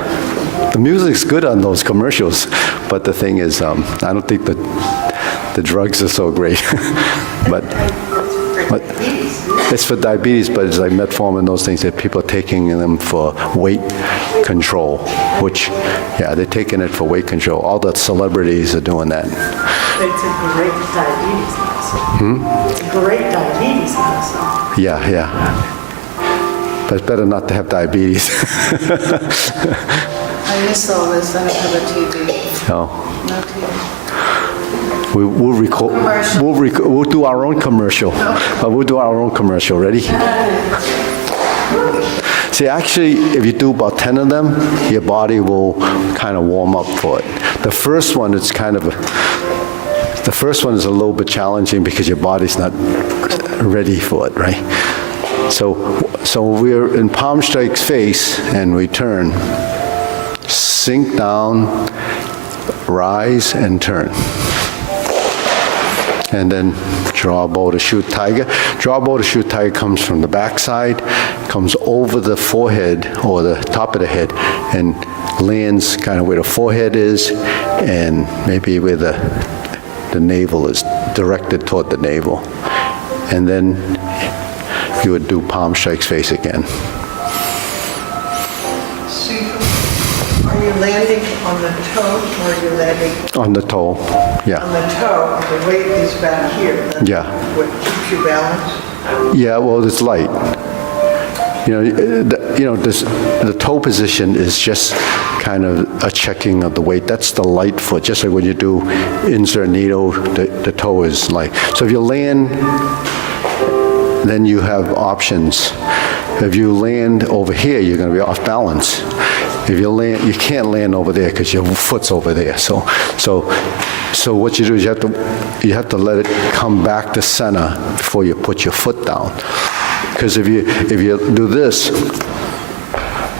The music's good on those commercials, but the thing is, I don't think the drugs are so great. but it's for diabetes, but it's like metformin, those things that people are taking them for weight control, which, yeah, they're taking it for weight control. All the celebrities are doing that. It's a great diabetes medicine. Great diabetes medicine. Yeah. But it's better not to have diabetes. I miss all this, I don't have a TV. No. No TV. We'll record. We'll do our own commercial. We'll do our own commercial. Ready? See, actually, if you do about 10 of them, your body will kind of warm up for it. The first one, it's kind of the first one is a little bit challenging because your body's not ready for it, right? So we're in palm strikes face, and we turn, sink down, rise, and turn. And then draw bow to shoot tiger. Draw bow to shoot tiger comes from the backside, comes over the forehead or the top of the head, and lands kind of where the forehead is, and maybe where the navel is, directed toward the navel. And then you would do palm strikes face again. Are you landing on the toe, or are you landing On the toe, yeah. on the toe? The weight is back here. That's Yeah. what keeps you balanced? Yeah, well, it's light. The toe position is just kind of a checking of the weight. That's the light foot. Just like when you do insert needle, the toe is light. So if you land, then you have options. If you land over here, you're going to be off balance. If you land, you can't land over there because your foot's over there. So what you do is you have to let it come back to center before you put your foot down. Because if you do this,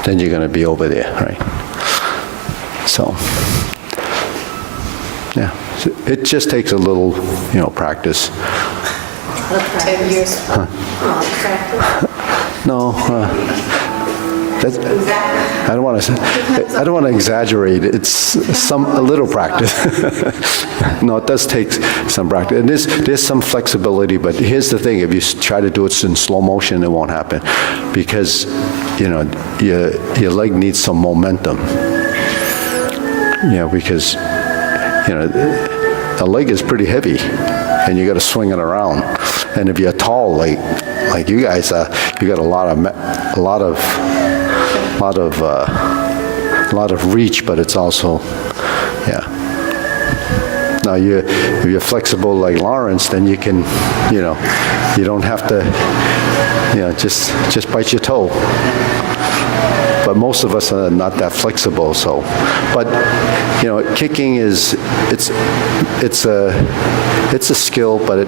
then you're going to be over there, right? So, yeah, it just takes a little, practice. 10 years. No, I don't want to exaggerate. It's a little practice. No, it does take some practice. And there's some flexibility, but here's the thing: if you try to do it in slow motion, it won't happen, because your leg needs some momentum. Because the leg is pretty heavy, and you got to swing it around. And if you're tall, like you guys are, you got a lot of reach, but it's also, yeah. Now if you're flexible like Lawrence, then you can, you don't have to, just bite your toe. But most of us are not that flexible, so. But kicking it's a skill, but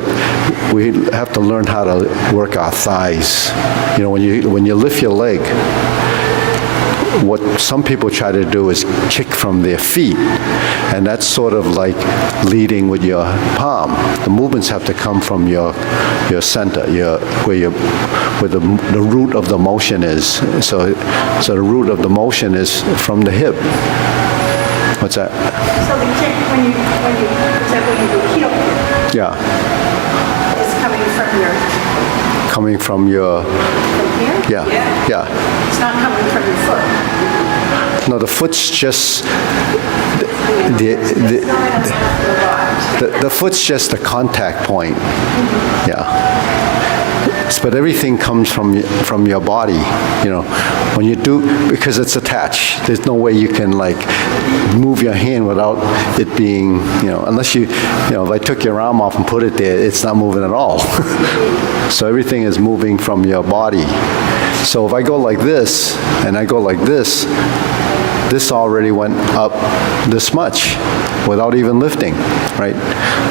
we have to learn how to work our thighs. When you lift your leg, what some people try to do is kick from their feet, and that's sort of like leading with your palm. The movements have to come from your center, where the root of the motion is. So the root of the motion is from the hip. What's that? So the kick, when you do heel kick, Yeah, is coming from your coming from your here? Yeah. It's not coming from your foot. No, the foot's just, the foot's just the contact point. Yeah. But everything comes from your body, when you do, because it's attached. There's no way you can like move your hand without it being, unless if I took your arm off and put it there, it's not moving at all. So everything is moving from your body. So if I go like this and I go like this already went up this much without even lifting, right?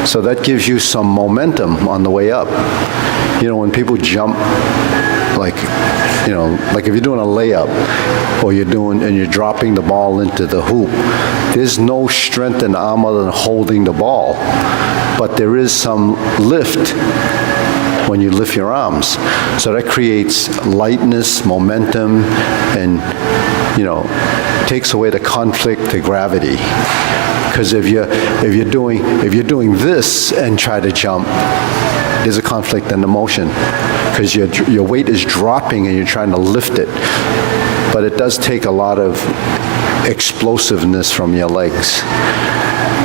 So that gives you some momentum on the way up. When people jump, like if you're doing a layup or you're dropping the ball into the hoop, there's no strength in the arm other than holding the ball. But there is some lift when you lift your arms. So that creates lightness, momentum, and, takes away the conflict to gravity. Because if you're doing this and try to jump, there's a conflict in the motion because your weight is dropping and you're trying to lift it. But it does take a lot of explosiveness from your legs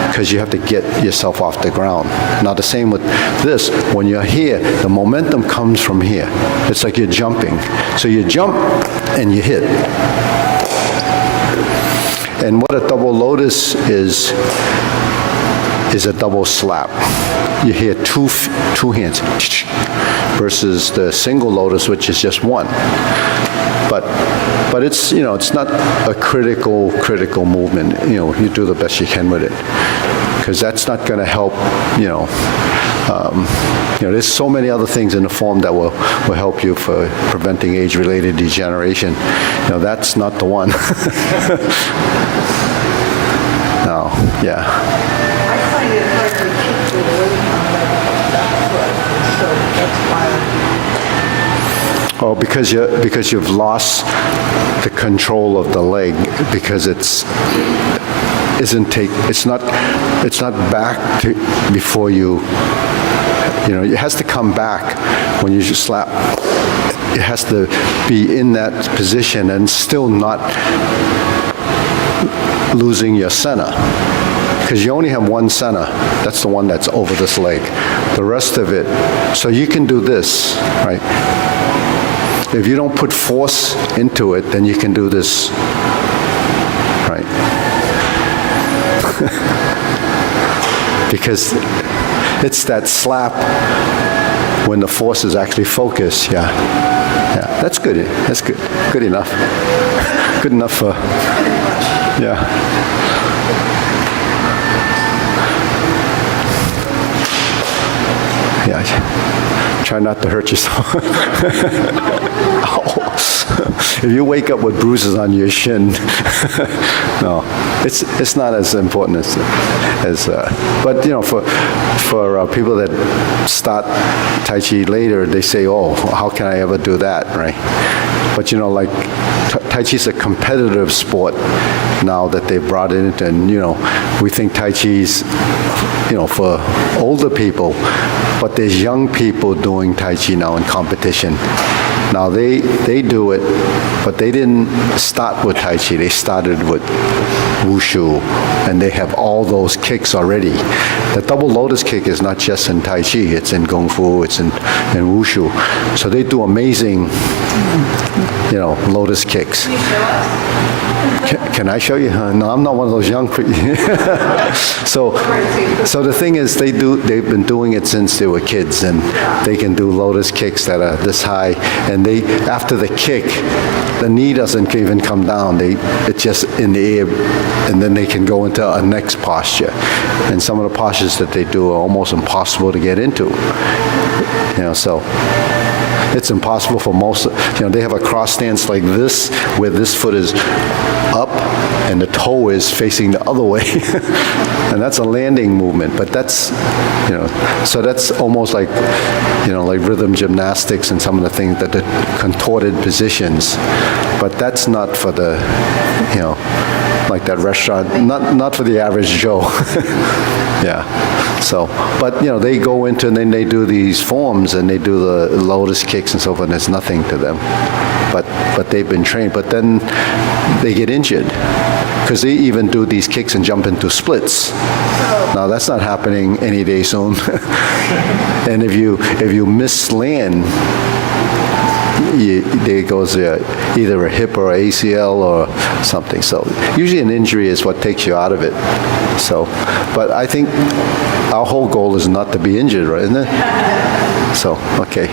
because you have to get yourself off the ground. Now the same with this, when you're here, the momentum comes from here. It's like you're jumping. So you jump and you hit. And what a double lotus is a double slap. You hear two hands versus the single lotus, which is just one. But it's it's not a critical movement. You do the best you can with it because that's not going to help. There's so many other things in the form that will help you for preventing age-related degeneration. That's not the one. No, yeah. I find it hard to keep the weight on that foot, so that's why. Oh, because you've lost the control of the leg because it's not back to before you. It has to come back when you just slap. It has to be in that position and still not losing your center. Because you only have one center. That's the one that's over this leg. The rest of it, so you can do this, right? If you don't put force into it, then you can do this, right? Because it's that slap when the force is actually focused, yeah. That's good. That's good. Good enough. Good enough for, yeah. Yeah, try not to hurt yourself. Ow. If you wake up with bruises on your shin, no, it's not as important as but for people that start Tai Chi later, they say, oh, how can I ever do that, right? But like Tai Chi is a competitive sport now that they've brought it into, and we think Tai Chi's for older people, but there's young people doing Tai Chi now in competition. Now they do it, but they didn't start with Tai Chi. They started with Wushu, and they have all those kicks already. The double lotus kick is not just in Tai Chi, it's in Kung Fu, it's in Wushu. So they do amazing, lotus kicks. Can I show you? No, I'm not one of those young people. So the thing is, they've been doing it since they were kids, and they can do lotus kicks that are this high, and after the kick, the knee doesn't even come down. It's just in the air, and then they can go into a next posture. And some of the postures that they do are almost impossible to get into. So it's impossible for most. They have a cross stance like this, where this foot is up and the toe is facing the other way. And that's a landing movement, but that's, so that's almost like, like rhythm gymnastics and some of the things that the contorted positions. But that's not for the, like that restaurant, not for the average Joe. Yeah, so, but, they go into, and then they do these forms, and they do the lotus kicks and so forth, and it's nothing to them. But they've been trained, but then they get injured, because they even do these kicks and jump into splits. Now, that's not happening any day soon. And if you miss land, there goes either a hip or ACL or something. So usually an injury is what takes you out of it. So, but I think our whole goal is not to be injured, right, isn't it? So, okay.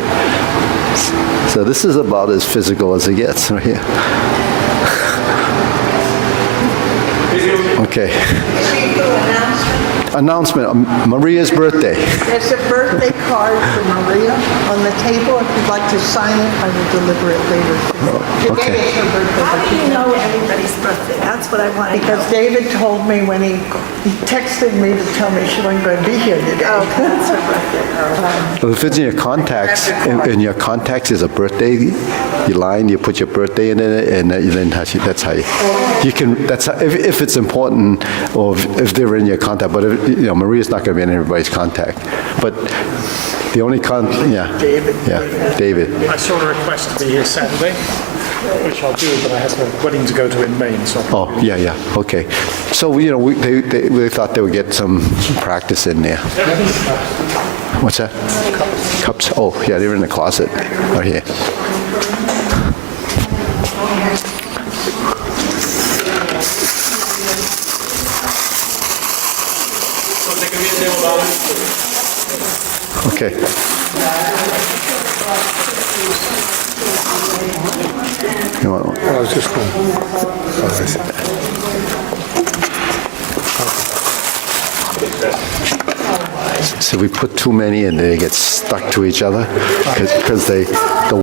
So this is about as physical as it gets right here. Okay. Announcement, Maria's birthday. There's a birthday card for Maria on the table. If you'd like to sign it, I will deliver it later. Okay. Today is her birthday. How do you know everybody's birthday? That's what I want to know. Because David told me when he texted me to tell me she wasn't going to be here today. Oh, that's her birthday. Well, if it's in your contacts, in your contacts is a birthday, you line, you put your birthday in it, and then that's how you can, that's how, if it's important, or if they're in your contact, but if, Maria's not going to be in everybody's contact. But the only David. I saw a request to be here Saturday, which I'll do, but I have a wedding to go to in Maine, so... Oh, yeah, okay. So, they thought they would get some practice in there. What's that? Cups. Oh, yeah, they're in the closet right here. Okay. You want one? I was just going. So we put too many and they get stuck to each other because the